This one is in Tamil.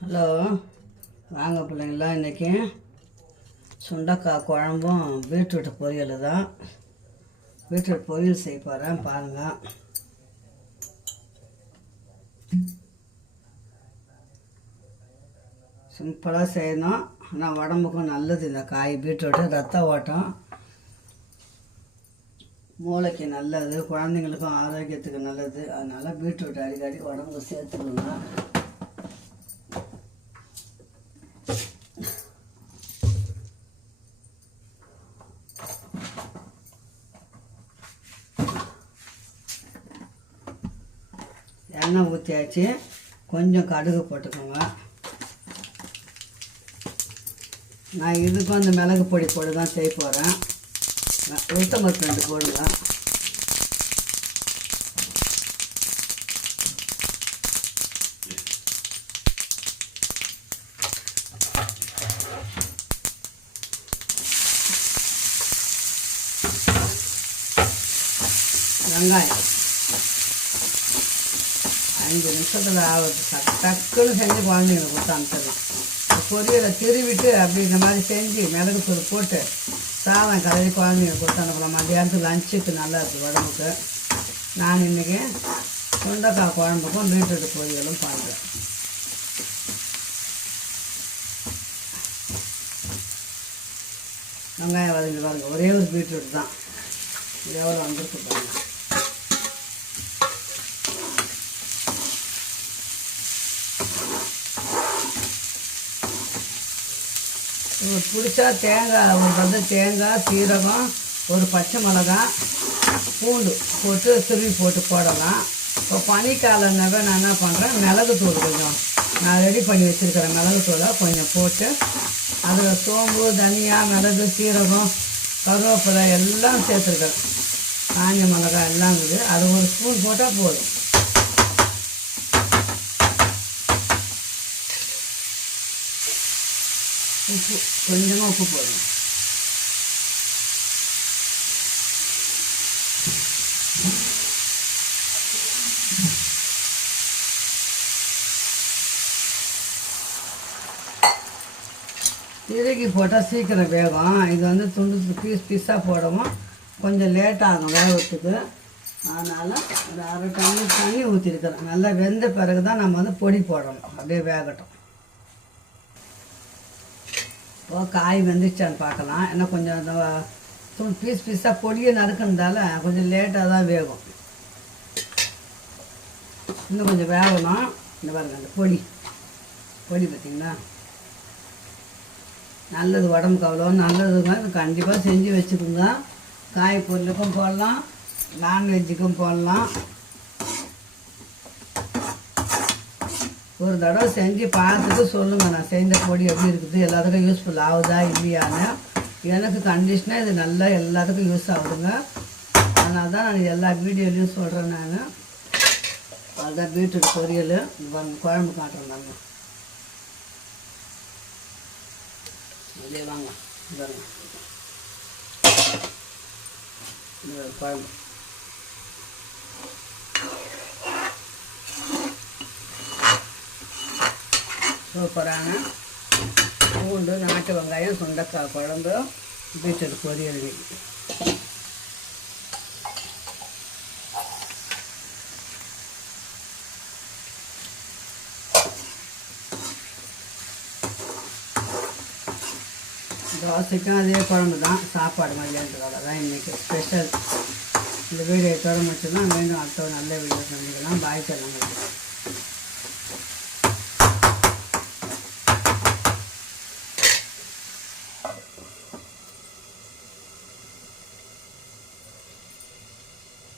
ஹலோ, வாங்க பிள்ளைங்களா. இன்றைக்கி சுண்டக்காய் குழம்பும் பீட்ரூட் பொரியல் தான். பீட்ரூட் பொரியல் செய்ய போகிறேன், பாருங்கள். சிம்பிளாக செய்யணும், ஆனால் உடம்புக்கும் நல்லது. இந்த காய் பீட்ரூட்டு ரத்த ஓட்டம், மூளைக்கு நல்லது, குழந்தைங்களுக்கும் ஆரோக்கியத்துக்கு நல்லது. அதனால் பீட்ரூட் அடிக்கடி உடம்புக்கு சேர்த்துக்கணும். எண்ணெய் ஊற்றியாச்சு, கொஞ்சம் கடுகு போட்டுக்கோங்க. நான் இதுக்கும் அந்த மிளகு பொடி போட்டு தான் செய்ய போகிறேன். உளுத்தம்பருப்பு 2 போடுங்க. வெங்காயம் 5 நிமிஷத்தில் ஆகுது. டக்குன்னு செஞ்சு குழந்தைங்களுக்கு கொடுத்து அனுப்பிடலாம். பொரியலை திருவிட்டு அப்படி இந்த மாதிரி செஞ்சு மிளகு தூள் போட்டு சாதம் கலரி குழந்தைங்களுக்கு கொடுத்து அனுப்பலாம். மத்தியானத்துக்கு லஞ்சுக்கு நல்லா இருக்குது உடம்புக்கு. நான் இன்றைக்கி சுண்டக்காய் குழம்புக்கும் பீட்ரூட் பொரியலும் பண்ணுறேன். வெங்காயம் வதங்கி பாருங்க, ஒரே ஒரு பீட்ரூட் தான். இது எவ்வளோ வந்துருக்கு பாருங்க. உங்களுக்கு பிடிச்சா தேங்காய் ஒரு தேங்காய், சீரகம், ஒரு பச்சை மிளகாய், பூண்டு போட்டு திருவி போடலாம். இப்போ பனிக்காலன்னாவே நான் என்ன பண்ணுறேன், மிளகுத்தூள் கொஞ்சம் நான் ரெடி பண்ணி வச்சுருக்கிறேன். மிளகுத்தூளை கொஞ்சம் போட்டு அதில் சோம்பு, தனியா, மிளகு, சீரகம், கருவேப்பிலை எல்லாம் சேர்த்துருக்கிறேன். காஞ்ச மிளகாய் எல்லாம் இருக்குது. அது ஒரு ஸ்பூன் போட்டால் போதும். உப்பு கொஞ்சமாக உப்பு போடணும். திருகி போட்டால் சீக்கிரம் வேகும். இது வந்து துண்டு பீஸாக போடவும் கொஞ்சம் லேட்டாகும் வேகத்துக்கு. அதனால் ஒரு 1/2 டம்ளர் தண்ணி ஊற்றிருக்கிறேன். நல்லா வெந்த பிறகு தான் நம்ம வந்து பொடி போடணும். அப்படியே வேகட்டும். இப்போ காய் வெந்துச்சான்னு பார்க்கலாம். ஏன்னா கொஞ்சம் அந்த பீஸாக பொடியை நறுக்கிறதால கொஞ்சம் லேட்டாக தான் வேகும். இன்னும் கொஞ்சம் வேகணும். இந்த பாருங்க, அந்த பொடி பார்த்திங்களா, நல்லது உடம்புக்கு. அவ்வளோ நல்லதுங்க. இது கண்டிப்பாக செஞ்சு வச்சுக்கோங்க. காய் பொருளுக்கும் போடலாம், நான்வெஜ்ஜுக்கும் போடலாம். ஒரு தடவை செஞ்சு பார்த்துட்டு சொல்லுங்கள், நான் செஞ்ச பொடி எப்படி இருக்குது, எல்லாத்துக்கும் யூஸ்ஃபுல் ஆகுதா இல்லையான்னு. எனக்கு கண்டிஷனாக இது நல்லா எல்லாத்துக்கும் யூஸ் ஆகுதுங்க. அதனால தான் நான் எல்லா வீடியோலையும் சொல்கிறேன். நான் அதுதான் பீட்ரூட் பொரியல். குழம்பு காட்டுறேன். நாங்கள் இதே வாங்க பாருங்க, குழம்பு சூப்பரான பூண்டு, நாட்டு வெங்காயம், சுண்டக்காய் குழம்பு, பீட்ரூட் பொரியல். தோசைக்கும் அதே குழம்பு தான், சாப்பாடு மதியானத்துக்காக தான் இன்றைக்கி ஸ்பெஷல். இந்த வீடியோ தொடர மட்டும்தான். மீண்டும் அடுத்த நல்ல வீடியோ சந்திக்கலாம். பாய் சொல்லுங்கள்.